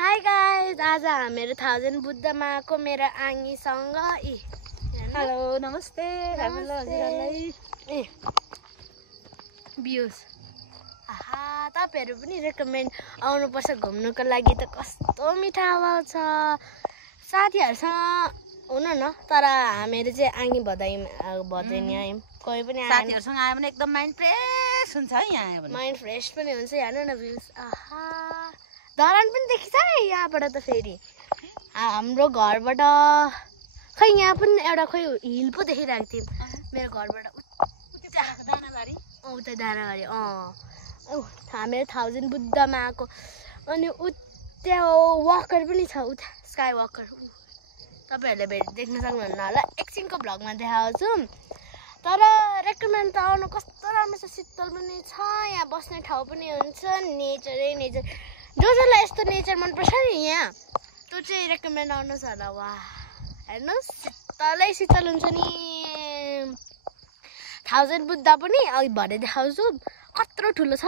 Hi guys, आज हामीहरू 1000 बुद्धमा आएको मेरो आङीसँग। हेलो नमस्ते हजुरहरूलाई। भ्युज आहा, तपाईँहरू पनि रेकमेन्ड आउनुपर्छ घुम्नुको लागि। त कस्तो मिठा हावा छ। साथीहरूसँग हुनु न, तर हामीहरू चाहिँ आङी भदैनी आयौँ। कोही पनि साथीहरूसँग आयो भने एकदम माइन्ड फ्रेस हुन्छ है। यहाँ आयो भने माइन्ड फ्रेस पनि हुन्छ। हेर्नु न भ्युज, आहा धरान पनि देखिन्छ है यहाँबाट त। फेरि हाम्रो घरबाट खै यहाँ पनि एउटा खोइ हिल पो देखिरहेको थियौँ मेरो घरबाट। दानाबारी उता दानाबारी। हामीहरू 1000 बुद्धमा आएको। अनि त्यहाँ वकर पनि छ, उता स्काई वकर। तपाईँहरूले देख्न सक्नुहुन्न होला, एकछिनको भ्लगमा देखाउँछु। तर रेकमेन्ड त आउनु, कस्तो राम्रो छ। शीतल पनि छ, यहाँ बस्ने ठाउँ पनि हुन्छ। नेचरै नेचर, जसलाई यस्तो नेचर मनपर्छ नि यहाँ, त्यो चाहिँ रेकमेन्ड आउनुहोस् होला। वाह हेर्नुहोस्, शीतलै शीतल हुन्छ नि। 1000 बुद्ध पनि अघि भरे देखाउँछु, कत्रो ठुलो छ।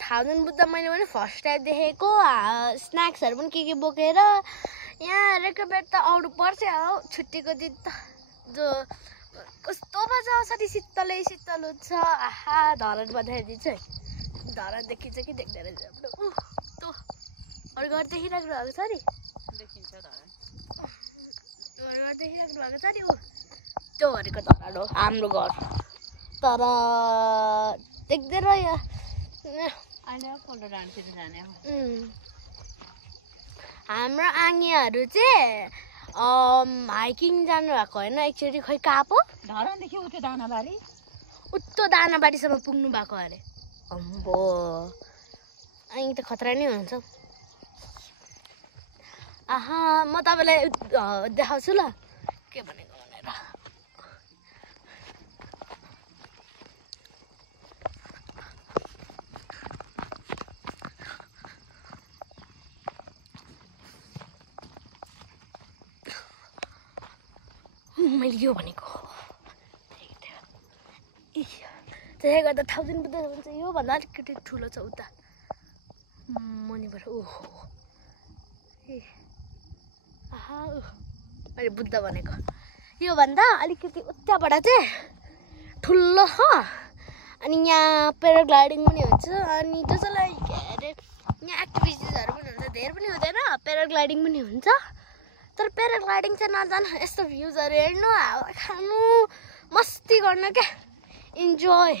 1000 बुद्ध मैले पनि फर्स्ट टाइम देखेको। स्न्याक्सहरू पनि के बोकेर यहाँ रेकमेन्ड त आउनु पर्छ हौ छुट्टीको दिन त। जो कस्तो मजा आउँछ नि, शीतलै शीतल हुन्छ। आहा धरानमा देखाइदिन्छु है। धरान देखिन्छ कि देख्दैन रहेछ। त्यो अरू घर देखिराख्नु भएको छ नि, देखिन्छ धरान। घर देखिराख्नु भएको छ नि। त्यो भनेको धरान हो हाम्रो घर। तर देख्दैन यहाँ। अहिले पल्टो डाँडतिर जाने हो। हाम्रो आङीहरू चाहिँ हाइकिङ जानु भएको होइन, एकचोटि खोइ कहाँ पो धरानदेखि उठ्यो दानाबारी, उत्तो दानाबारीसम्म पुग्नु भएको अरे। अम्बो अनि त खतरा नै हुन्छ। आहा म तपाईँलाई देखाउँछु ल के भनेको भनेर। मैले यो भनेको त्यसले गर्दा 1000 बुद्ध हुन्छ। योभन्दा अलिकति ठुलो छ उता मुनिबाट। ओहो आहा, मैले बुद्ध भनेको योभन्दा अलिकति उताबाट चाहिँ ठुलो छ। अनि यहाँ प्याराग्लाइडिङ पनि हुन्छ। अनि जसलाई के अरे यहाँ एक्टिभिटिजहरू पनि हुन्छ, धेरै पनि हुँदैन, प्याराग्लाइडिङ पनि हुन्छ। तर प्याराग्लाइडिङ चाहिँ नजान, यस्तो भ्युजहरू हेर्नु, हावा खानु, मस्ती गर्नु क्या, इन्जोय।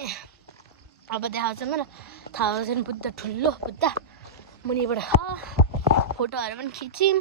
अब देखाउँछ मलाई 1000 बुद्ध, ठुलो बुद्ध मुनिबाट। फोटोहरू पनि खिच्यौँ।